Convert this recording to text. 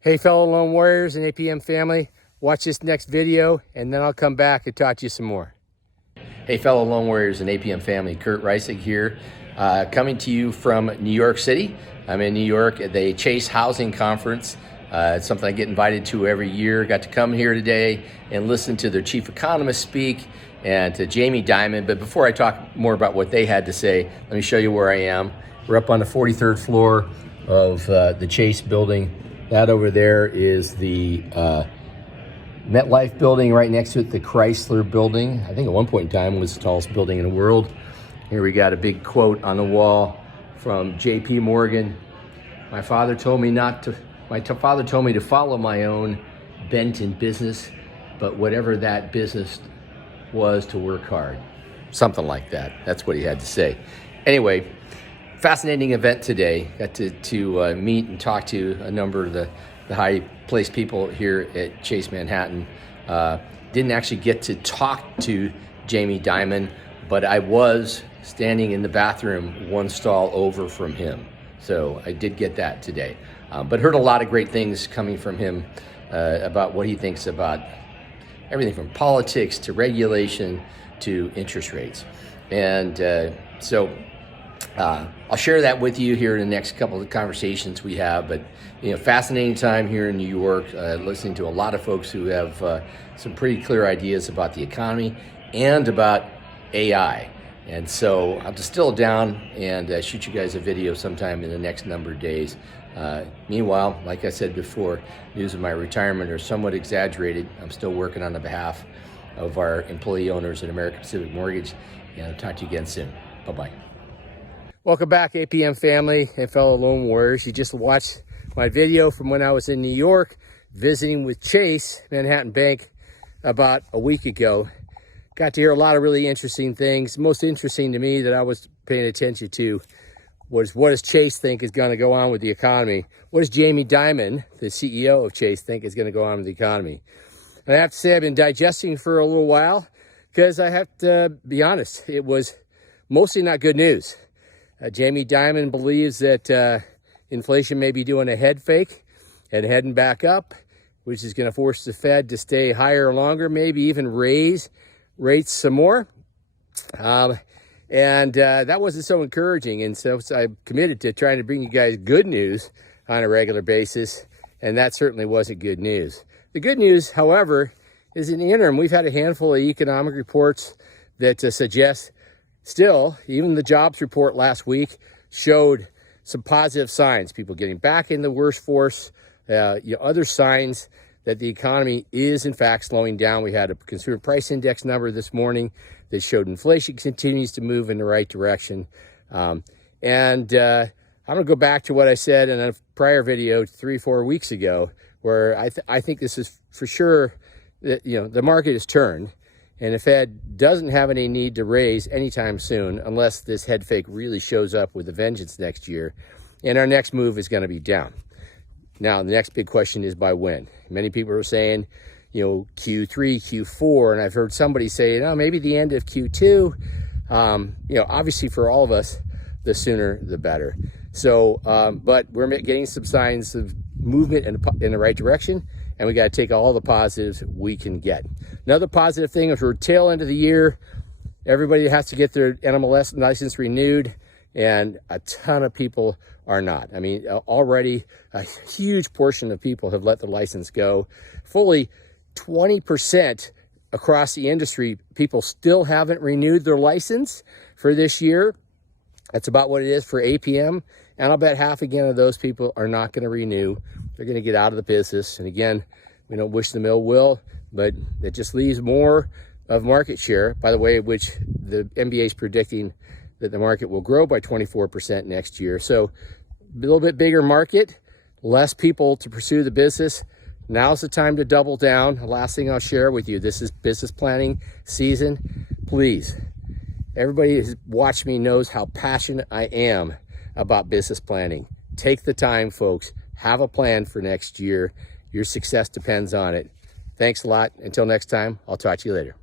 Hey fellow lone warriors and APM family, watch this next video and then I'll come back and talk to you some more. Hey fellow lone warriors and APM family, Kurt Reisig here, coming to you from New York City. I'm in New York at the Chase Housing Conference. It's something I get invited to every year. Got to come here today and listen to their chief economist speak and to Jamie Dimon. But before I talk more about what they had to say, let me show you where I am. We're up on the 43rd floor of the Chase building. That over there is the MetLife building. Right next to it, the Chrysler building. I think at one point in time it was the tallest building in the world. Here we got a big quote on the wall from J.P. Morgan. My father told me to follow my own bent in business, but whatever that business was, to work hard. Something like that. That's what he had to say. Anyway, fascinating event today. Got to meet and talk to a number of the high-placed people here at Chase Manhattan. Didn't actually get to talk to Jamie Dimon, but I was standing in the bathroom one stall over from him. So I did get that today. But heard a lot of great things coming from him about what he thinks about everything from politics to regulation to interest rates. And I'll share that with you here in the next couple of conversations we have. But fascinating time here in New York, listening to a lot of folks who have some pretty clear ideas about the economy and about AI. And so I'll distill it down and shoot you guys a video sometime in the next number of days. Meanwhile, like I said before, news of my retirement are somewhat exaggerated. I'm still working on the behalf of our employee owners at American Pacific Mortgage. And I'll talk to you again soon. Bye-bye. Welcome back, APM family and fellow lone warriors. You just watched my video from when I was in New York visiting with Chase Manhattan Bank about a week ago. Got to hear a lot of really interesting things. Most interesting to me that I was paying attention to was, what does Chase think is going to go on with the economy? What does Jamie Dimon, the CEO of Chase, think is going to go on with the economy? And I have to say I've been digesting for a little while because I have to be honest, it was mostly not good news. Jamie Dimon believes that inflation may be doing a head fake and heading back up, which is going to force the Fed to stay higher longer, maybe even raise rates some more. That wasn't so encouraging. And so I committed to trying to bring you guys good news on a regular basis. And that certainly wasn't good news. The good news, however, is in the interim, we've had a handful of economic reports that suggest still, even the jobs report last week showed some positive signs. People getting back in the workforce, other signs that the economy is in fact slowing down. We had a consumer price index number this morning that showed inflation continues to move in the right direction. I'm going to go back to what I said in a prior video 3-4 weeks ago, where I think this is for sure that the market has turned. And the Fed doesn't have any need to raise anytime soon unless this head fake really shows up with a vengeance next year. And our next move is going to be down. Now, the next big question is by when? Many people are saying, Q3, Q4, and I've heard somebody say, maybe the end of Q2. Obviously for all of us, the sooner the better. So, but we're getting some signs of movement in the right direction. And we got to take all the positives we can get. Another positive thing is we're tail end of the year. Everybody has to get their NMLS license renewed, and a ton of people are not. I mean, already a huge portion of people have let the license go. Fully 20% across the industry, people still haven't renewed their license for this year. That's about what it is for APM. And I'll bet half again of those people are not going to renew. They're going to get out of the business. And again, we don't wish them ill will, but it just leaves more of market share, by the way, which the MBA is predicting that the market will grow by 24% next year. So a little bit bigger market, less people to pursue the business. Now's the time to double down. The last thing I'll share with you, this is business planning season. Please, everybody who's watched me knows how passionate I am about business planning. Take the time, folks. Have a plan for next year. Your success depends on it. Thanks a lot. Until next time, I'll talk to you later.